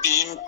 3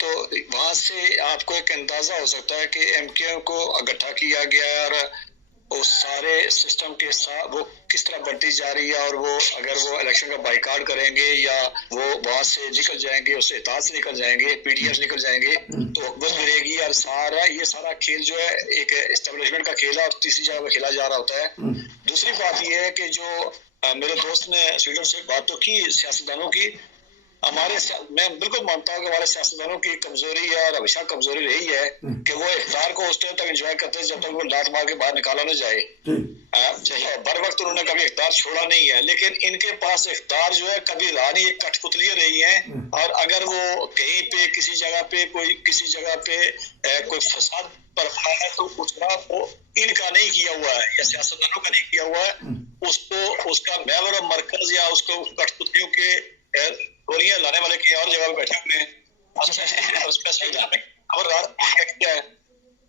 تو وہاں سے آپ کو ایک اندازہ ہو سکتا ہے کہ ایم کیو ایم کو اکٹھا کیا گیا ہے اور اس سارے سسٹم کے ساتھ وہ کس طرح بڑھتی جا رہی ہے، اور وہ اگر وہ الیکشن کا بائیکاٹ کریں گے یا وہ وہاں سے نکل جائیں گے، اس سے اطاعت سے نکل جائیں گے، پی ڈی ایف نکل جائیں گے تو حکومت گرے گی، اور یہ سارا کھیل جو ہے ایک اسٹیبلشمنٹ کا کھیل ہے اور تیسری جگہ پہ کھیلا جا رہا ہوتا ہے۔ دوسری بات یہ ہے کہ جو میرے دوست نے سویڈن سے بات تو کی سیاستدانوں کی، میں بالکل مانتا ہوں کہ ہمارے سیاستدانوں کی کمزوری ہے اور ہمیشہ کمزوری رہی ہے کہ وہ اقتدار کو اس ٹائم تک انجوائے کرتے ہیں جب تک وہ لات مار کے باہر نکالا نہ جائے۔ بر وقت انہوں نے کبھی اقتدار چھوڑا نہیں ہے، لیکن ان کے پاس اقتدار جو ہے کبھی رہا نہیں، ایک کٹ پتلیاں رہی ہیں، اور اگر وہ کہیں پہ کسی جگہ پہ کوئی فساد برپا ہے تو اس کا وہ ان کا نہیں کیا ہوا ہے یا سیاستدانوں کا نہیں کیا ہوا ہے، اس کا محور و مرکز یا اس کو کٹ پتلیوں کے گولیاں لانے والے کہیں اور جگہ پہ بیٹھے ہوئے ہیں۔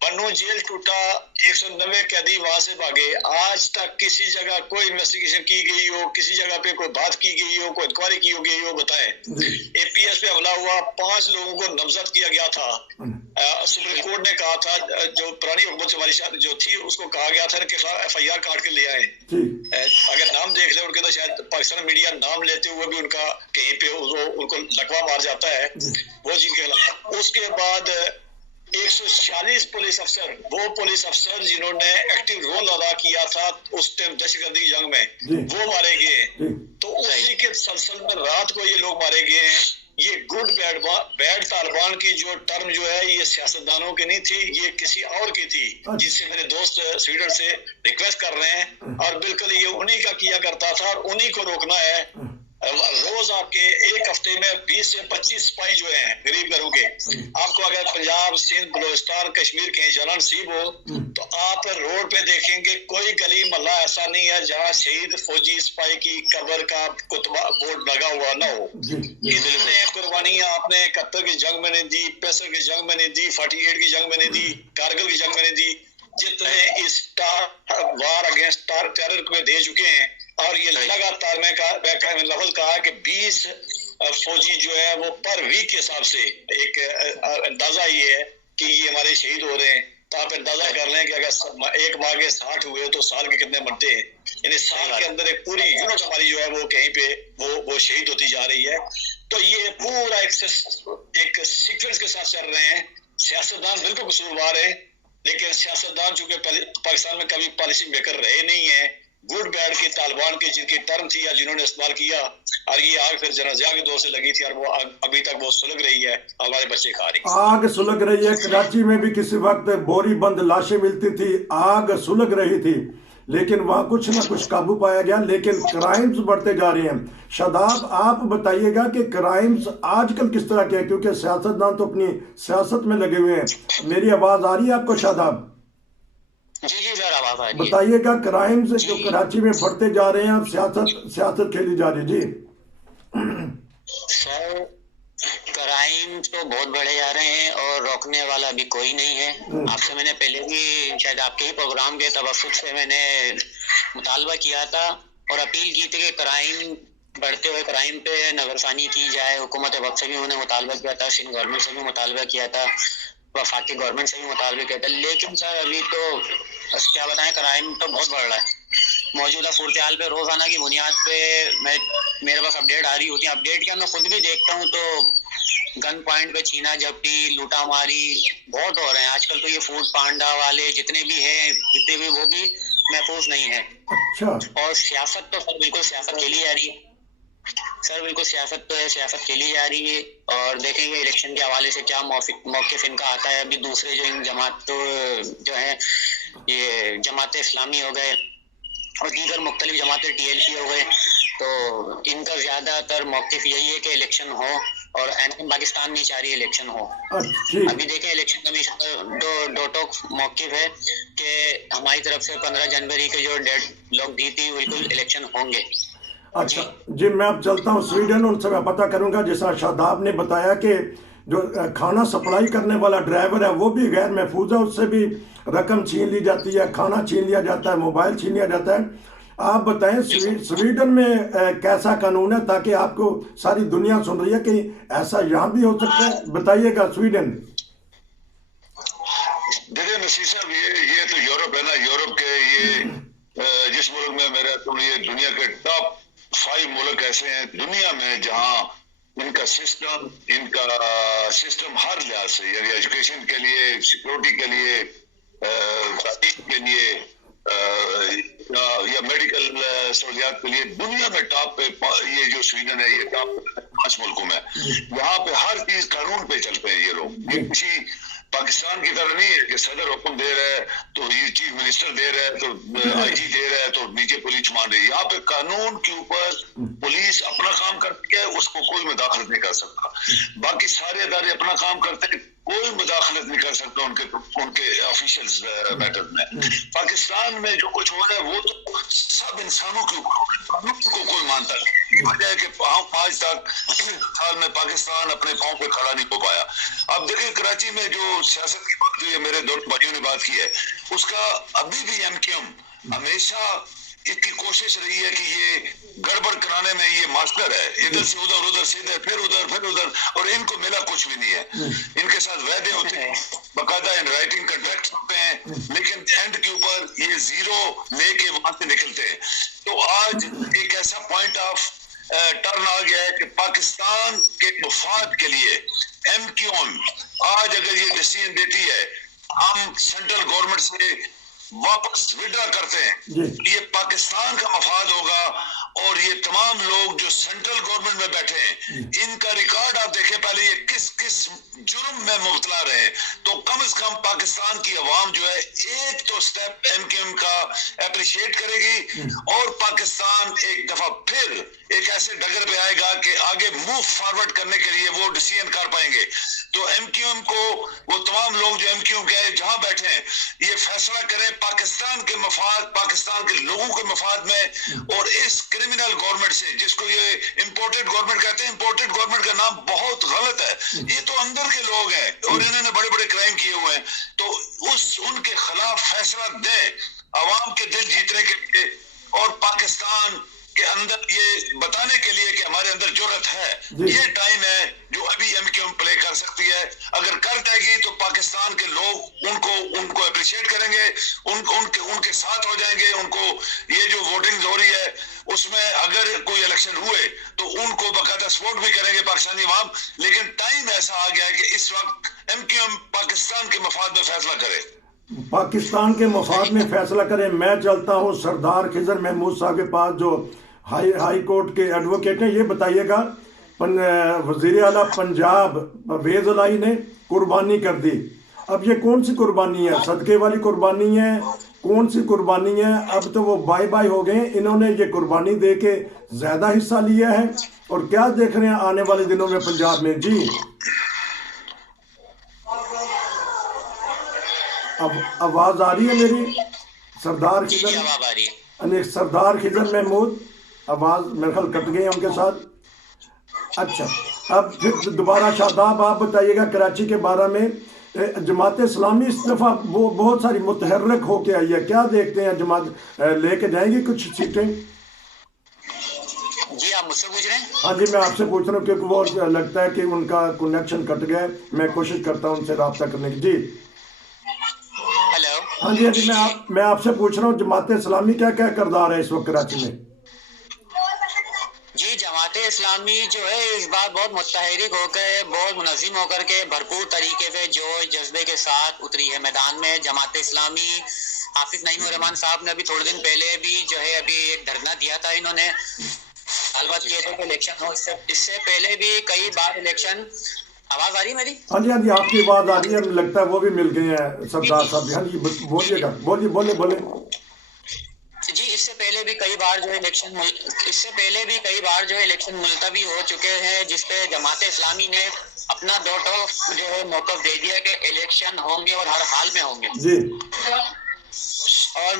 بنو جیل ٹوٹا، 190 قیدی وہاں سے بھاگے، آج تک کسی جگہ کوئی انویسٹیگیشن کی گئی ہو، کسی جگہ پہ کوئی بات کی گئی ہو، کوئی انکوائری کی گئی ہو، بتائیں۔ اے پی ایس پہ حملہ ہوا، 5 لوگوں کو نامزد کیا گیا تھا، سپریم کورٹ نے کہا تھا جو پرانی حکومت ہماری جو تھی اس کو کہا گیا تھا کہ ایف آئی آر کاٹ کے لے آئے، اگر نام دیکھ لیں ان کے تو شاید پاکستان میڈیا نام لیتے ہوئے بھی ان کا کہیں پہ ان کو لقوہ مار جاتا ہے وہ جن کے خلاف۔ اس کے بعد 146 پولیس افسر، وہ پولیس افسر جنہوں نے ایکٹیو رول ادا کیا تھا اس ٹائم دہشت گردی کی جنگ میں، وہ مارے گئے۔ تو اسی کے سلسلے میں رات کو یہ لوگ مارے گئے ہیں۔ یہ گڈ بیڈ طالبان کی جو ٹرم جو ہے یہ سیاستدانوں کی نہیں تھی، یہ کسی اور کی تھی، جس سے میرے دوست سویڈن سے ریکویسٹ کر رہے ہیں، اور بالکل یہ انہی کا کیا کرتا تھا اور انہی کو روکنا ہے۔ روز آپ کے ایک ہفتے میں 20 سے 25 سپاہی جو ہیں غریب گھروں کے، آپ کو اگر پنجاب، سندھ، بلوچستان، کشمیر کہیں جانا نصیب ہو تو آپ روڈ پہ دیکھیں گے کوئی گلی محلہ ایسا نہیں ہے جہاں شہید فوجی سپاہی کی قبر کا کتبہ بورڈ لگا ہوا نہ ہو۔ اتنے قربانیاں آپ نے 71 کی جنگ میں نے دی، 65 کی جنگ میں نے دی، 48 کی جنگ میں نے دی، کارگل کی جنگ میں نے دی، جتنے اس وار اگینسٹ ٹیرر کو دے چکے ہیں۔ اور یہ لگاتار میں لفظ کہا کہ 20 فوجی جو ہے وہ پر ویک کے حساب سے، ایک اندازہ یہ ہے کہ یہ ہمارے شہید ہو رہے ہیں، تو آپ اندازہ کر لیں کہ اگر ایک ماہ کے 60 ہوئے تو سال کے کتنے مرتے ہیں، یعنی سال کے اندر ایک پوری یونٹ ہماری جو ہے وہ کہیں پہ وہ شہید ہوتی جا رہی ہے۔ تو یہ پورا ایک سیکوینس کے ساتھ چل رہے ہیں۔ سیاستدان بالکل قصوروار ہیں، لیکن سیاستدان چونکہ پاکستان میں کبھی پالیسی میکر رہے نہیں ہیں، گڈ بیڈ کی طالبان کی جن کی ٹرم تھی یا جنہوں نے استعمال کیا، اور یہ آگ پھر جنازیہ کے دور سے لگی تھی اور وہ ابھی تک وہ سلگ رہی ہے، ہمارے بچے کھا رہی ہیں۔ آگ سلگ رہی ہے، کراچی میں بھی کسی وقت بوری بند لاشیں ملتی تھی، آگ سلگ رہی تھی، لیکن وہاں کچھ نہ کچھ قابو پایا گیا، لیکن کرائمز بڑھتے جا رہے ہیں۔ شاداب آپ بتائیے گا کہ کرائمز آج کل کس طرح کے ہیں، کیونکہ سیاستدان تو اپنی سیاست میں لگے ہوئے ہیں۔ میری آواز آ رہی ہے آپ کو شاداب؟ جی جی سر آواز آ رہی ہے۔ بتائیے گا کرائمز جو کراچی میں بڑھتے جا رہے ہیں اور سیاست کھیلی جا رہی ہے۔ جی سر کرائم تو بہت بڑھے جا رہے ہیں اور روکنے والا بھی کوئی نہیں ہے۔ آپ سے میں نے پہلے بھی شاید آپ کے ہی پروگرام کے توسط سے میں نے مطالبہ کیا تھا اور اپیل کی تھی کہ کرائم بڑھتے ہوئے کرائم پہ نظر ثانی کی جائے۔ حکومت وقت سے بھی انہوں نے مطالبہ کیا تھا، سندھ گورنمنٹ سے بھی مطالبہ کیا تھا، وفاقی گورنمنٹ سے بھی مطالبہ کیا تھا، لیکن سر ابھی تو بس کیا بتائیں، کرائم تو بہت بڑھ رہا ہے۔ موجودہ صورتحال پہ روزانہ کی بنیاد پہ میرے پاس اپڈیٹ آ رہی ہوتی ہیں، اپڈیٹ کیا میں خود بھی دیکھتا ہوں تو گن پوائنٹ پہ چھینا جھپٹی، لوٹا ماری بہت ہو رہے ہیں آج کل۔ تو یہ فوڈ پانڈا والے جتنے بھی ہیں، جتنے بھی وہ بھی محفوظ نہیں ہیں۔ اچھا، اور سیاست تو سر بالکل سیاست کھیلی جا رہی ہے، سر بالکل سیاست تو ہے، سیاست کھیلی جا رہی ہے۔ اور دیکھیں گے الیکشن کے حوالے سے کیا موقف ان کا آتا ہے۔ ابھی دوسرے جو ان جماعت جو ہیں، یہ جماعت اسلامی ہو گئے اور دیگر مختلف جماعتیں ٹی ایل پی ہو گئے، تو ان کا زیادہ تر موقف یہی ہے کہ الیکشن ہو، اور پاکستان نہیں چاہ رہی الیکشن ہو۔ ابھی دیکھیں الیکشن کمیشن دو ٹوک موقف ہے کہ ہماری طرف سے 15 جنوری کے جو ڈیٹ لاک دی تھی بالکل الیکشن ہوں گے۔ اچھا جی، میں اب چلتا ہوں سویڈن، ان سے میں پتہ کروں گا۔ جیسا شاداب نے بتایا کہ جو کھانا سپلائی کرنے والا ڈرائیور ہے وہ بھی غیر محفوظ ہے، اس سے بھی رقم چھین لی جاتی ہے، کھانا چھین لیا جاتا ہے، موبائل چھین لیا جاتا ہے۔ آپ بتائیں سویڈن میں کیسا قانون ہے تاکہ آپ کو ساری دنیا سن رہی ہے کہ ایسا یہاں بھی ہو سکتا ہے؟ بتائیے گا سویڈن. دیکھیں نصیر صاحب یہ تو یورپ ہے نا. یورپ کے یہ جس ملک میں میرا یہ دنیا کے ٹاپ 5 ملک ایسے ہیں دنیا میں جہاں ان کا سسٹم ہر لحاظ سے یعنی ایجوکیشن کے لیے, سیکورٹی کے لیے, تعلیم کے لیے یا میڈیکل سہولیات کے لیے دنیا میں ٹاپ پہ یہ جو سویڈن ہے یہ ٹاپ 5 ملکوں میں. یہاں پہ ہر چیز قانون پہ چلتے ہیں یہ لوگ. یہ کسی پاکستان کی طرح نہیں ہے کہ صدر حکم دے رہا ہے تو یہ چیف منسٹر دے رہا ہے تو آئی جی دے رہا ہے تو نیچے پولیس مان رہی ہے. یہاں پہ قانون کے اوپر پولیس اپنا کام کرتی ہے, اس کو کوئی مداخلت نہیں کر سکتا. باقی سارے ادارے اپنا کام کرتے ہیں, کوئی مداخلت نہیں کر سکتا ان کے آفیشیل میٹر میں. پاکستان میں جو کچھ ہو رہا ہے وہ تو سب انسانوں کے اوپر قانون کو کوئی مانتا نہیں. وجہ ہے کہ 5 سال میں پاکستان اپنے پاؤں پہ کھڑا نہیں ہو پایا. اب دیکھیں کراچی میں جو سیاست کی بات ہوئی ہے, میرے دونوں بھائیوں نے بات کی ہے, اس کا ابھی بھی ایم کیو ایم ہمیشہ اس کی کوشش رہی ہے کہ یہ گڑبڑ کرانے میں یہ ماسٹر ہے. ادھر سے ادھر سے ادھر پھر ادھر اور ان کو ملا کچھ بھی نہیں ہے. ان کے ساتھ وعدے ہوتے ہیں, باقاعدہ ان رائٹنگ کنٹریکٹ ہوتے ہیں, لیکن اینڈ کے اوپر یہ زیرو لے کے وہاں سے نکلتے ہیں. تو آج ایک ایسا پوائنٹ آف ٹرن آ گیا ہے کہ پاکستان کے مفاد کے لیے ایم کیو ایم آج اگر یہ ڈیسیژن دیتی ہے ہم سینٹرل گورنمنٹ سے واپس وڈرا کرتے ہیں, یہ پاکستان کا مفاد ہوگا. اور یہ تمام لوگ جو سینٹرل گورنمنٹ میں بیٹھے ہیں ان کا ریکارڈ آپ دیکھیں پہلے یہ کس جرم میں مبتلا رہے. تو کم از کم پاکستان کی عوام جو ہے ایک تو سٹیپ ایم کیو ایم کا اپریشیٹ کرے گی اور پاکستان ایک دفعہ پھر ایک ایسے ڈگر پہ آئے گا کہ آگے موو فارورڈ کرنے کے لیے وہ ڈیسیژن کر پائیں گے. تو ایم کیو ایم کو وہ تمام لوگ جو ایم کیو ایم کے جہاں بیٹھے ہیں یہ فیصلہ کریں پاکستان کے مفاد, پاکستان کے لوگوں کے مفاد میں, اور اس کرمنل گورنمنٹ سے جس کو یہ امپورٹڈ گورنمنٹ کہتے ہیں. امپورٹڈ گورنمنٹ کا نام بہت غلط ہے, یہ تو اندر کے لوگ ہیں اور انہوں نے بڑے بڑے کرائم کیے ہوئے ہیں. تو ان کے خلاف فیصلہ دیں عوام کے دل جیتنے کے لیے اور پاکستان کے اندر یہ بتانے کے لیے کہ ہمارے اندر جرأت ہے. یہ ٹائم ہے جو ابھی ایم کیو ایم پلے کر سکتی ہے. اگر کر دے گی تو پاکستان کے لوگ ان کو اپریشیٹ کریں گے, ان کے ساتھ ہو جائیں گے. ان کو یہ جو ووٹنگ ہو رہی ہے اس میں اگر کوئی الیکشن ہوئے تو ان کو باقاعدہ سپورٹ بھی کریں گے پاکستانی عوام. لیکن ٹائم ایسا آ گیا ہے کہ اس وقت ایم کیو ایم پاکستان کے مفاد میں فیصلہ کرے, پاکستان کے مفاد میں فیصلہ کریں. میں چلتا ہوں سردار خضر محمود صاحب کے پاس جو ہائی کورٹ کے ایڈوکیٹ ہیں. یہ بتائیے گا وزیر اعلیٰ پنجاب پرویز الہی نے قربانی کر دی. اب یہ کون سی قربانی ہے؟ صدقے والی قربانی ہے؟ کون سی قربانی ہے؟ اب تو وہ بائے بائے ہو گئے. انہوں نے یہ قربانی دے کے زیادہ حصہ لیا ہے. اور کیا دیکھ رہے ہیں آنے والے دنوں میں پنجاب میں؟ جی اب آواز آ رہی ہے میری؟ سردار خضر محمود آواز میرے خیال کٹ گئی ان کے ساتھ. اچھا اب پھر دوبارہ شاداب آپ بتائیے گا کراچی کے بارے میں. جماعت اسلامی اس دفعہ وہ بہت ساری متحرک ہو کے آئی ہے. کیا دیکھتے ہیں جماعت لے کے جائیں گی کچھ سیٹیں؟ جی آپ مجھ سے پوچھ رہے ہیں؟ ہاں جی میں آپ سے پوچھ رہا ہوں کیونکہ وہ لگتا ہے کہ ان کا کنیکشن کٹ گیا ہے. میں کوشش کرتا ہوں ان سے رابطہ کرنے کی. جی ہاں جی میں آپ سے پوچھ رہا ہوں جماعت اسلامی کیا کردار ہے اس وقت کراچی میں؟ جی جماعت اسلامی جو ہے اس بار بہت متحرک ہو کر بہت منظم ہو کر کے بھرپور طریقے سے جوش جذبے کے ساتھ اتری ہے میدان میں. جماعت اسلامی حافظ نعیم الرحمان صاحب نے ابھی تھوڑے دن پہلے بھی جو ہے ابھی ایک دھرنا دیا تھا. انہوں نے البتہ کیا تھا کہ الیکشن ہو. اس سے پہلے بھی کئی بار الیکشن. آواز آ رہی ہے میری؟ ہاں جی آپ کی آواز آ رہی ہے. لگتا ہے وہ بھی مل گئے ہیں سردار صاحب. ہاں جی بولیے گا, بولے. جی اس سے پہلے بھی کئی بار جو ہے الیکشن ملتوی ہو چکے ہیں جس پہ جماعت اسلامی نے اپنا دو ٹوک جو ہے موقف دے دیا کہ الیکشن ہوں گے اور ہر حال میں ہوں گے. جی اور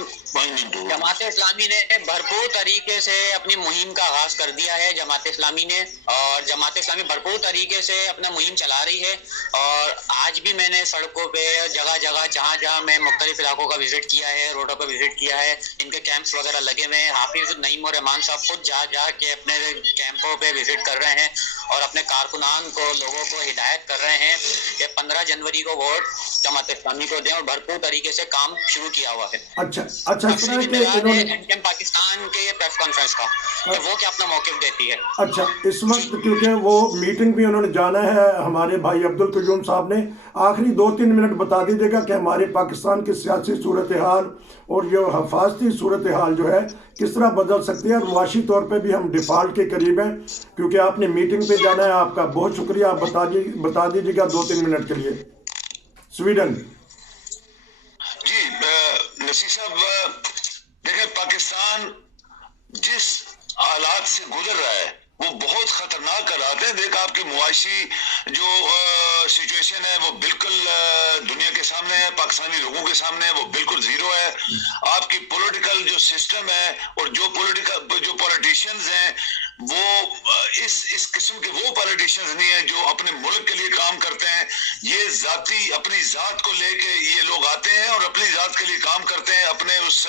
جماعت اسلامی نے بھرپور طریقے سے اپنی مہم کا آغاز کر دیا ہے. جماعت اسلامی نے اور جماعت اسلامی بھرپور طریقے سے اپنا مہم چلا رہی ہے. اور آج بھی میں نے سڑکوں پہ جگہ جگہ جہاں جہاں میں مختلف علاقوں کا وزٹ کیا ہے, روڈوں پہ وزٹ کیا ہے, ان کے کیمپس وغیرہ لگے ہوئے ہیں. حافظ نعیم الرحمان صاحب خود جا جا کے اپنے کیمپوں پہ وزٹ کر رہے ہیں اور اپنے کارکنان کو, لوگوں کو ہدایت کر رہے ہیں کہ 15 جنوری کو ووٹ جماعت اسلامی کو دیں, اور بھرپور طریقے سے کام شروع کیا ہوا ہے. اچھا اس طرح کہ انہوں نے پاکستان کے پریس کانفرنس کا کہ وہ کیا اپنا موقف دیتی ہے. اچھا اس وقت کیونکہ وہ میٹنگ بھی انہوں نے جانا ہے, ہمارے بھائی عبدالقیوم صاحب نے آخری 2-3 منٹ بتا دیجیے گا کہ ہمارے پاکستان کی سیاسی صورتحال اور جو حفاظتی صورتحال جو ہے کس طرح بدل سکتی ہے, اور معاشی طور پہ بھی ہم ڈیفالٹ کے قریب ہیں, کیونکہ آپ نے میٹنگ پہ جانا ہے. آپ کا بہت شکریہ, آپ بتا دیجیے گا 2-3 منٹ کے لیے. سویڈن. جی نصیر صاحب دیکھیں, پاکستان جس حالات سے گزر رہا ہے وہ بہت خطرناک حالات ہیں. دیکھ آپ کے معاشی جو سچویشن ہے وہ بالکل دنیا کے سامنے ہے, پاکستانی لوگوں کے سامنے ہے, وہ بالکل زیرو ہے. آپ کی پولیٹیکل جو سسٹم ہے اور جو پولیٹیشنز ہیں وہ اس قسم کے وہ پولیٹیشنز نہیں ہیں جو اپنے ملک کے لیے کام کرتے ہیں. یہ ذاتی اپنی ذات کو لے کے یہ لوگ آتے ہیں اور اپنی ذات کے لیے کام کرتے ہیں. اپنے اس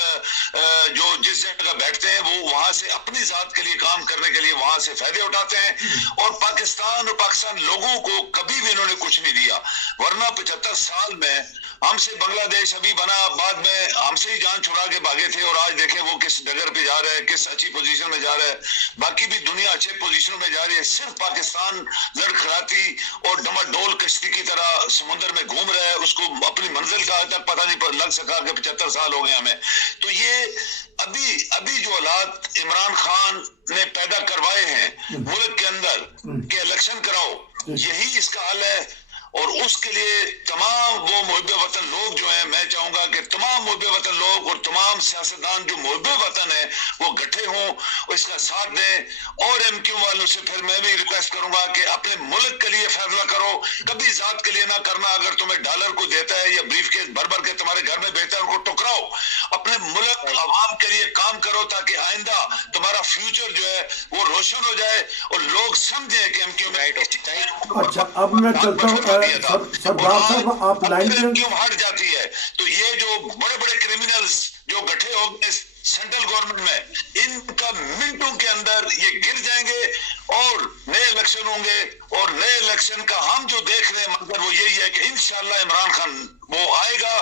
جو جس جگہ بیٹھتے ہیں وہ وہاں سے اپنی ذات کے لیے کام کرنے کے لیے وہاں سے فائدے اٹھاتے ہیں. اور پاکستان لوگوں کو کبھی بھی انہوں نے کچھ نہیں دیا, ورنہ 75 سال میں ہم سے بنگلہ دیش ابھی بنا, بعد میں ہم سے ہی جان چھڑا کے بھاگے تھے, اور آج دیکھیں وہ کس ڈگر پہ جا رہا ہے, کس اچھی پوزیشن میں جا رہا ہے. باقی بھی دنیا اچھے پوزیشنوں میں جا رہی ہے, صرف پاکستان لڑکھڑاتی اور ڈماڈول کشتی کی طرح سمندر میں گھوم رہا ہے. اس کو اپنی منزل کا آج تک پتہ نہیں لگ سکا کہ 75 سال ہو گئے ہمیں. تو یہ ابھی جو حالات عمران خان نے پیدا کروائے ہیں ملک کے اندر کہ الیکشن کراؤ, یہی اس کا حل ہے. اور اس کے لیے تمام وہ محب وطن لوگ جو ہیں, میں چاہوں گا کہ تمام محب وطن لوگ اور تمام سیاستدان جو محب وطن ہیں وہ گٹھے ہوں, اس کا ساتھ دیں. اور ایم کیو والوں سے پھر میں بھی ریکویسٹ کروں گا کہ اپنے ملک کے لیے فیصلہ کرو, کبھی ذات کے لیے نہ کرنا. اگر تمہیں ڈالر کو دیتا ہے یا بریف کیس بھر کے تمہارے گھر میں بھیجتا ہے ان کو ٹکراؤ. اپنے ملک عوام کے لیے کام کرو تاکہ آئندہ تمہارا فیوچر جو ہے وہ روشن ہو جائے اور لوگ سمجھیں کہ ایم کیو میں. اچھا اب میں چلتا ہوں سردار صاحب, آپ لائن پہ کیوں ہٹ جاتی ہے. تو یہ جو بڑے بڑے کرمنلز جو گٹھے ہو گئے سینٹرل گورنمنٹ میں, ان کا منٹوں کے اندر یہ گر جائیں گے اور نئے الیکشن ہوں گے. اور نئے الیکشن کا ہم جو دیکھ رہے ہیں منظر وہ یہی ہے کہ انشاءاللہ عمران خان وہ آئے گا.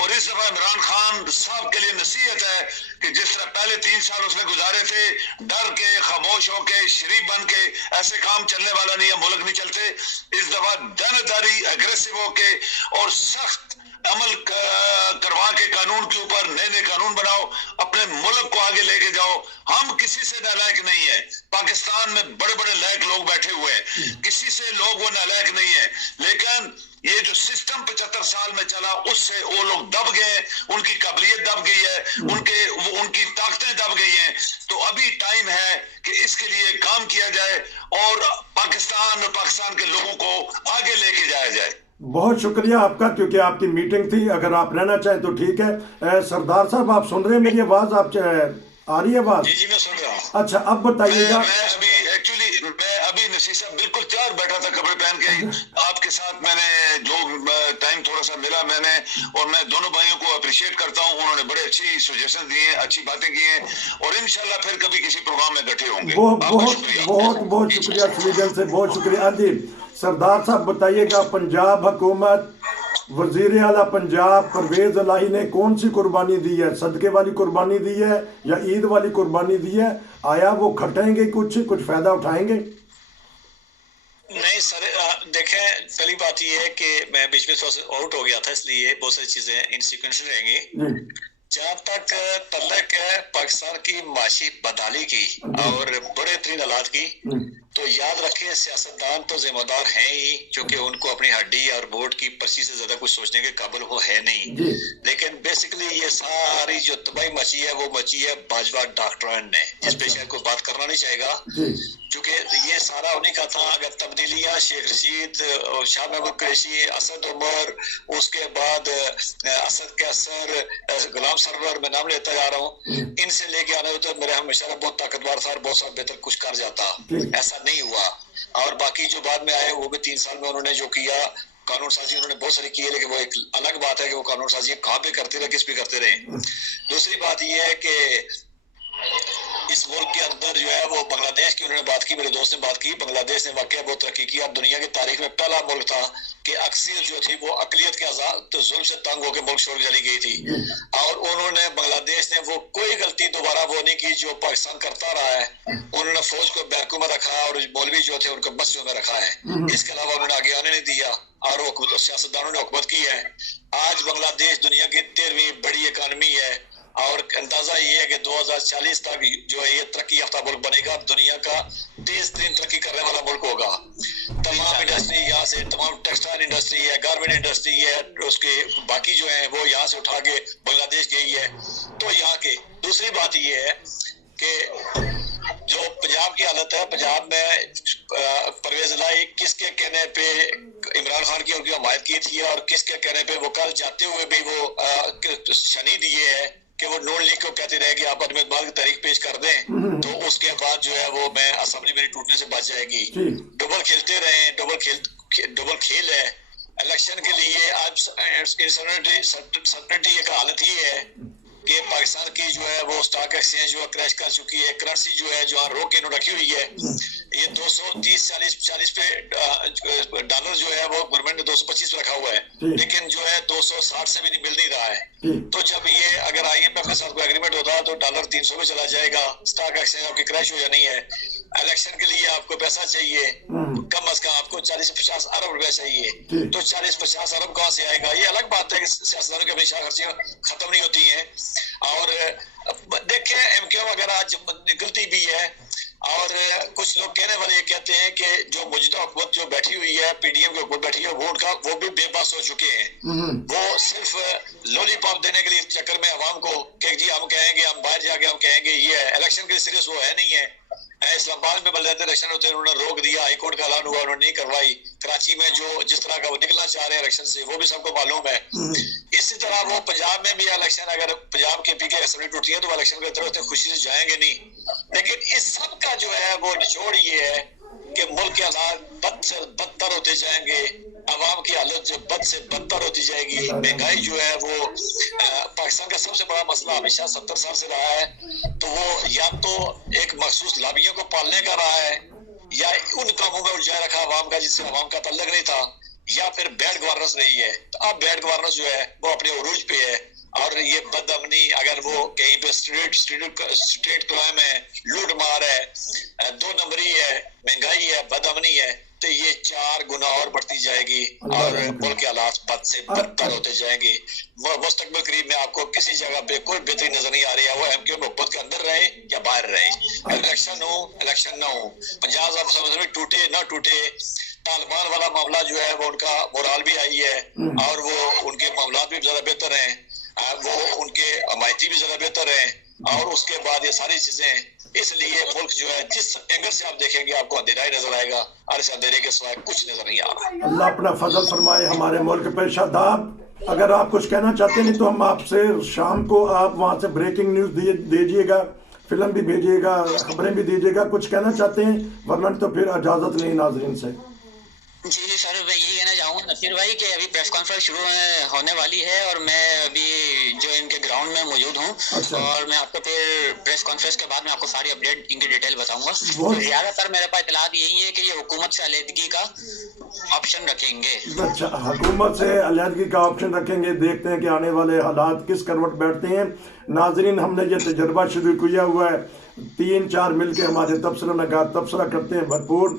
اور اس دفعہ عمران خان صاحب کے لیے نصیحت ہے کہ جس طرح پہلے 3 سال اس نے گزارے تھے ڈر کے, خاموش ہو کے, شریف بن کے, ایسے کام چلنے والا نہیں ہے, ملک نہیں چلتے. اس دفعہ دیانتداری اگریسو ہو کے اور سخت عمل کروا کے قانون کے اوپر نئے قانون بناؤ, اپنے ملک کو آگے لے کے جاؤ. ہم کسی سے نالائق نہیں ہیں, پاکستان میں بڑے بڑے لائق لوگ بیٹھے ہوئے ہیں, کسی سے لوگ وہ نالائق نہیں ہیں. لیکن یہ جو سسٹم 75 سال میں چلا اس سے وہ لوگ دب گئے, ان کی قابلیت دب گئی ہے, ان کی طاقتیں دب گئی ہیں. تو ابھی ٹائم ہے کہ اس کے لیے کام کیا جائے اور پاکستان کے لوگوں کو آگے لے کے جایا جائے. بہت شکریہ آپ کا, کیونکہ آپ کی میٹنگ تھی. اگر آپ رہنا چاہیں تو ٹھیک ہے. سردار صاحب آپ سن رہے ہیں میری آواز, آپ آ رہی ہے آواز؟ جی میں سن رہا ہوں. اچھا اب بتائیے گا. میں ابھی نصیر صاحب بالکل تیار بیٹھا تھا کپڑے پہن کے آپ کے ساتھ. میں نے جو ٹائم تھوڑا سا ملا میں نے, اور میں دونوں بھائیوں کو اپریشیٹ کرتا ہوں, انہوں نے بڑے اچھی سجیشن دیے ہیں, اچھی باتیں کی ہیں, اور انشاءاللہ پھر کبھی کسی پروگرام میں گٹھے ہوں گے. بہت شکریہ سویڈن سے, بہت شکریہ. جی سردار صاحب بتائیے گا, پنجاب حکومت, وزیر اعلیٰ پنجاب پرویز الہی نے کون سی قربانی دی ہے؟ صدقے والی قربانی دی ہے یا عید والی قربانی دی ہے؟ آیا وہ کھٹیں گے, کچھ فائدہ اٹھائیں گے؟ نہیں سر, دیکھیں پہلی بات یہ ہے کہ میں بیچ میں تھوڑا سا آؤٹ ہو گیا تھا, اس لیے بہت ساری چیزیں انسیکوینشل رہیں گی. جہاں تک تعلق ہے پاکستان کی معاشی بدحالی کی اور بڑے ترین حالات کی, تو یاد رکھیں سیاستدان تو ذمہ دار ہیں ہی، چونکہ ان کو اپنی ہڈی اور ووٹ کی پرچی سے زیادہ کچھ سوچنے کے قابل وہ ہے نہیں، لیکن بیسیکلی یہ ساری جو تباہی مچی ہے وہ مچی ہے بھاجپا ڈاکٹران نے، جس پہ شاید کوئی بات کرنا نہیں چاہے گا، کیونکہ یہ سارا انہیں کا تھا. اگر تبدیلیاں شیخ رشید، شاہ محمود قریشی، اسد عمر، اس کے بعد اسد کے اثر، غلام سرور، میں نام لیتا جا رہا ہوں، ان سے لے کے آنا ہوتا میرے ہمیشہ بہت طاقتور تھا اور بہت سا بہتر کچھ کر جاتا. ایسا نہیں ہوا. اور باقی جو بعد میں آئے وہ بھی 3 سال میں انہوں نے جو کیا قانون سازی انہوں نے بہت ساری کی ہے، لیکن وہ ایک الگ بات ہے کہ وہ قانون سازی کہاں پہ کرتے رہے، کس پہ کرتے رہے. دوسری بات یہ ہے کہ اس ملک کے اندر جو ہے وہ بنگلہ دیش کی انہوں نے بات کی، میرے دوست نے بات کی، بنگلہ دیش نے واقعہ بہت ترقی کی. اب دنیا کی تاریخ میں پہلا ملک تھا کہ اکثریت جو تھی وہ اقلیت کے آزاد ظلم سے تنگ ہو کے ملک چھوڑ کے چلی گئی تھی، اور انہوں نے بنگلہ دیش نے وہ کوئی غلطی دوبارہ وہ نہیں کی جو پاکستان کرتا رہا ہے. انہوں نے فوج کو بیرکوں میں رکھا اور مولوی جو تھے ان کو مسجدوں میں رکھا ہے، اس کے علاوہ انہوں نے آگے آنے نہیں دیا، اور وہ سیاستدانوں نے حکومت کی ہے. آج بنگلہ دیش دنیا کی 13ویں بڑی اکانومی ہے، اور اندازہ یہ ہے کہ 2040 تک جو ہے یہ ترقی یافتہ ملک بنے گا، دنیا کا تیز ترین ترقی کرنے والا ملک ہوگا. تمام انڈسٹری یہاں سے، تمام ٹیکسٹائل انڈسٹری ہے، گارمنٹ انڈسٹری ہے، اس کے باقی جو ہیں وہ یہاں سے اٹھا کے بنگلہ دیش گئی ہے. تو یہاں کے دوسری بات یہ ہے کہ جو پنجاب کی حالت ہے، پنجاب میں پرویز الہی کس کے کہنے پہ عمران خان کی ان کی حمایت کی تھی، اور کس کے کہنے پہ وہ کل جاتے ہوئے بھی وہ شنی دیے ہے کہ وہ نون لیگ کو کہتے رہے کہ آپ عدم اعتماد کی تحریک پیش کر دیں، تو اس کے بعد جو ہے وہ میں اسمبلی میری ٹوٹنے سے بچ جائے گی. ڈبل کھیلتے رہے، ڈبل کھیل ہے. الیکشن کے لیے آج سرٹنٹی ایک حالت یہ ہے کہ پاکستان کی جو ہے وہ سٹاک ایکسچینج جو کریش کر چکی ہے، کرنسی جو ہے جو روک کے رکھی ہوئی ہے، یہ 230-40 پہ ڈالر جو ہے وہ گورنمنٹ نے 225 پہ رکھا ہوا ہے، لیکن جو ہے 260 سے بھی نہیں مل نہیں رہا ہے. تو جب یہ اگر آئی ایم ایف کے ساتھ کوئی اگریمنٹ ہوتا ہے تو ڈالر 300 پہ چلا جائے گا، سٹاک ایکسچینج آپ کی کریش ہو جانی ہے. الیکشن کے لیے آپ کو پیسہ چاہیے، کم از کم آپ کو 40-50 ارب روپے چاہیے، تو 40-50 ارب کہاں سے آئے گا؟ یہ الگ بات ہے کہ سیاستدانوں کی ہمیشہ خرچیاں ختم نہیں ہوتی ہیں. اور دیکھیں ایم کیو وغیرہ آج نکلتی بھی ہے، اور کچھ لوگ کہنے والے یہ کہتے ہیں کہ جو موجودہ حکومت جو بیٹھی ہوئی ہے، پی ڈی ایم کی حکومت بیٹھی ہے، وہ بھی بے بس ہو چکے ہیں. وہ صرف لولی پاپ دینے کے لیے چکر میں عوام کو کہ جی ہم کہیں گے، ہم باہر جا کے ہم کہیں گے یہ ہے. الیکشن کے سیریس وہ ہے نہیں ہے. اسلام آباد میں بلدیاتی الیکشن ہوتے ہیں، انہوں نے روک دیا، ہائی کورٹ کا اعلان ہوا، انہوں نے نہیں کروائی. کراچی میں جو جس طرح کا وہ نکلنا چاہ رہے ہیں الیکشن سے، وہ بھی سب کو معلوم ہے. اسی طرح وہ پنجاب میں بھی الیکشن، اگر پنجاب کے پی کے اسمبلی ٹوٹی ہے تو وہ الیکشن کی طرف خوشی سے جائیں گے نہیں. لیکن اس سب کا جو ہے وہ نچوڑ یہ ہے کہ ملک کے حالات بد سے بدتر ہوتے جائیں گے، عوام کی حالت جو بد سے بدتر ہوتی جائے گی. مہنگائی جو ہے وہ پاکستان کا سب سے بڑا مسئلہ ہمیشہ 70 سال سے رہا ہے، تو وہ یا تو ایک مخصوص لابیوں کو پالنے کا رہا ہے، یا ان کاموں میں الجھائے رکھا عوام کا جس سے عوام کا تعلق نہیں تھا، یا پھر بیڈ گورننس رہی ہے. تو اب بیڈ گورننس جو ہے وہ اپنے عروج پہ ہے، اور یہ بد امنی اگر وہ کہیں پہ اسٹریٹ کرائم ہے، لوٹ مار ہے، 2 نمبری ہے، مہنگائی ہے، بد امنی ہے، تو یہ 4 گنا اور بڑھتی جائے گی، اور ملک کے حالات بد سے بدتر ہوتے جائیں گے. مستقبل قریب میں آپ کو کسی جگہ پہ کوئی بہتری نظر نہیں آ رہی ہے، وہ ایم کیو حکومت کے اندر رہے یا باہر رہے. الیکشن ہو الیکشن نہ ہو، پنجاب میں ٹوٹے نہ ٹوٹے، طالبان والا معاملہ جو ہے وہ ان کا مورال بھی آئی ہے، اور وہ ان کے معاملات بھی زیادہ بہتر ہیں، وہ ان کے حمایتی بھی زیادہ بہتر ہیں، اور اس کے بعد یہ ساری چیزیں. اس لیے ملک جو ہے جس اینگل سے آپ دیکھیں گے آپ کو اندھیرا ہی نظر آئے گا، اور اس اندھیرے کے سوائے کچھ نظر نہیں آ رہا. اللہ اپنا فضل فرمائے ہمارے ملک پہ. شاداب اگر آپ کچھ کہنا چاہتے ہیں تو ہم آپ سے شام کو آپ وہاں سے بریکنگ نیوز دیجیے گا، فلم بھی بھیجیے گا، خبریں بھی دیجیے گا. کچھ کہنا چاہتے ہیں؟ ورنہ تو پھر اجازت نہیں ناظرین سے. جی سر، میں یہی کہنا چاہوں گا نصیر بھائی کہ ابھی پریس کانفرنس شروع ہونے والی ہے، اور میں ابھی جو ان کے گراؤنڈ میں موجود ہوں، اور میں آپ کو پھر پریس کانفرنس کے بعد میں آپ کو ساری اپڈیٹ ان کی ڈیٹیل بتاؤں گا. زیادہ تر میرے پاس اطلاعات یہی ہے کہ یہ حکومت سے علیحدگی کا آپشن رکھیں گے. اچھا، حکومت سے علیحدگی کا آپشن رکھیں گے. دیکھتے ہیں کہ آنے والے حالات کس کروٹ بیٹھتے ہیں. ناظرین، ہم نے یہ تجربہ شروع کیا ہوا ہے، 3-4 مل کے ہمارے تبصرہ نگار تبصرہ کرتے ہیں بھرپور.